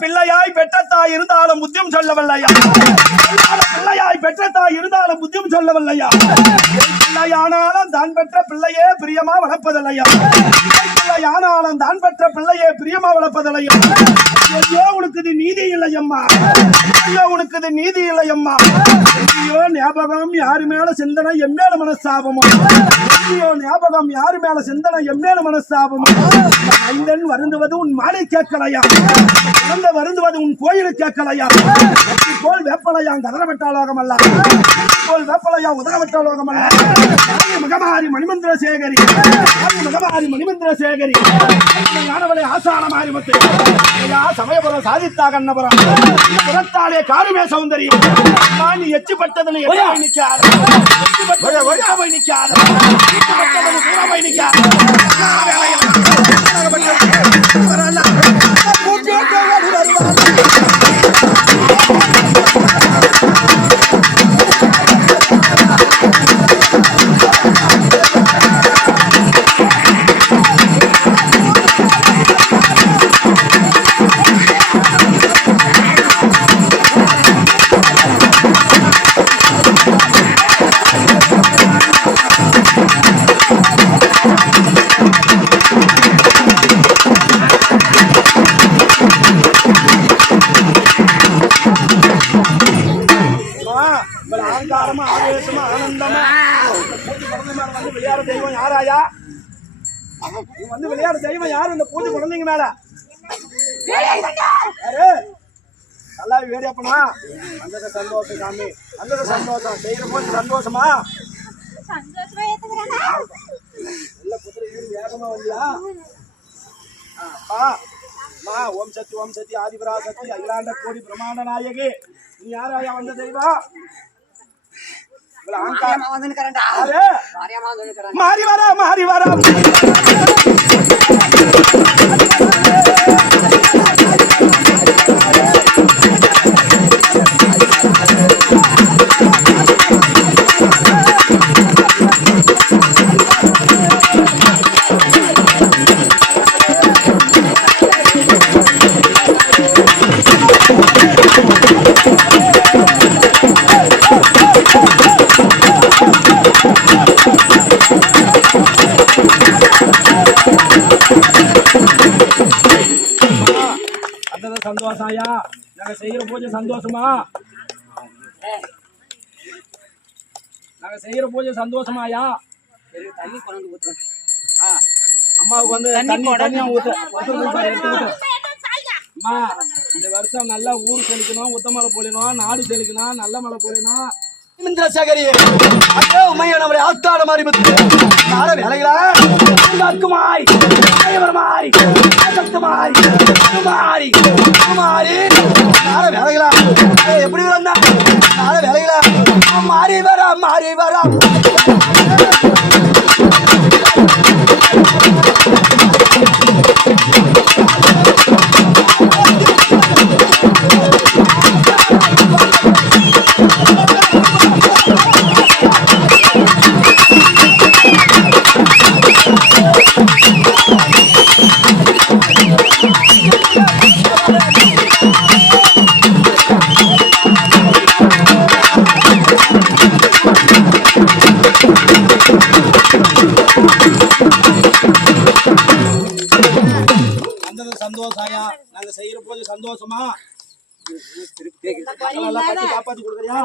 பிள்ளையாய் பெற்றத்தாய் இருந்தாலும் புத்தியும் சொல்லவில்லையா? பிள்ளையாய் பெற்றத்தாய் இருந்தாலும் புத்தியும் சொல்லவில்லையா? பிள்ளையானாலும் தான் பெற்ற பிள்ளையே பிரியமா வளர்ப்பதில்லையா? பிள்ளையானாலும் தான் பெற்ற பிள்ளையே பிரியமா வளர்ப்பதில்லையா? ஐயோ உனக்கு இது நீதி இல்லையம்மா, ஐயோ உனக்கு இது நீதி இல்லையம்மா. ஐயோ ஞாபகம் யாரு மேல சிந்தனை என் மேல மனஸ்தாபமோ, ஐயோ ஞாபகம் யாரு மேல சிந்தனை என் மேல மனஸ்தாபமோ. ஐந்தன் வருந்துவது உன் மாலை கேட்கலையா? குழந்தை வருந்துவது உன் கோயிலு கேட்கலையா? போல் வேப்பலையா கதறவட்டாலோகம் அல்ல, போல் வேப்பலையா உதரவட்டாலோகம் அல்ல. மகமாரி மணிமந்திர சேகரி, மகமாரி மணிமந்திர சேகரி, ஞானவளை ஆசான மாரிமத்து சமயபுரம் சாதித்தா கண்ணபுரம் புறத்தாலே காருமே சௌந்தரியம். நீ எச்சுப்பட்டதில் எட்டாவை நிற்காது, எச்சுப்பட்டதில் நிற்காது, எச்சுப்பட்டதில் நிற்காது. விளையாட தெய்வம் யாராயா? வந்து விளையாட தெய்வம் யாரு? இந்த பூஜை குழந்தைங்க மேல நல்லா வேடியப்பனா அந்த சந்தோஷம் சாமி, அந்த சந்தோஷம் செய்யற போது சந்தோஷமா வேகமா வந்தியா? ஓம் சக்தி ஓம் சக்தி ஆதிபரா சக்தி அகிலாண்ட கோடி பிரமாண்ட நாயகி நீ யாராயா வந்த தெய்வம்? மாறி வரா மாறி வரா சந்தோஷாயா? நாங்க செய்யற பூஜை சந்தோஷமா? நாங்க செய்யற பூஜை சந்தோஷமாயா? தண்ணி கொண்டு ஊத்து. அம்மாவுக்கு வந்து தண்ணியா ஊத்து. அம்மா இந்த வருஷம் நல்லா ஊர் செழிக்கணும், உத்த மழை பொழியணும், நாடு செழிக்கணும், நல்ல மழை பொழியணும். சேகரி உமையா நம்மளை ஆத்தாட மாதிரி நாட வேலைகளா மாறி மாறி மாறி மாறி நாட வேலைகளா எப்படி வந்தா நாட வேலைகளா மாறி வரா மாறி வரா. சந்தோஷாயா? நாங்க செய்யற போது சந்தோஷமா? காப்பாத்தி கொடுக்குறியா?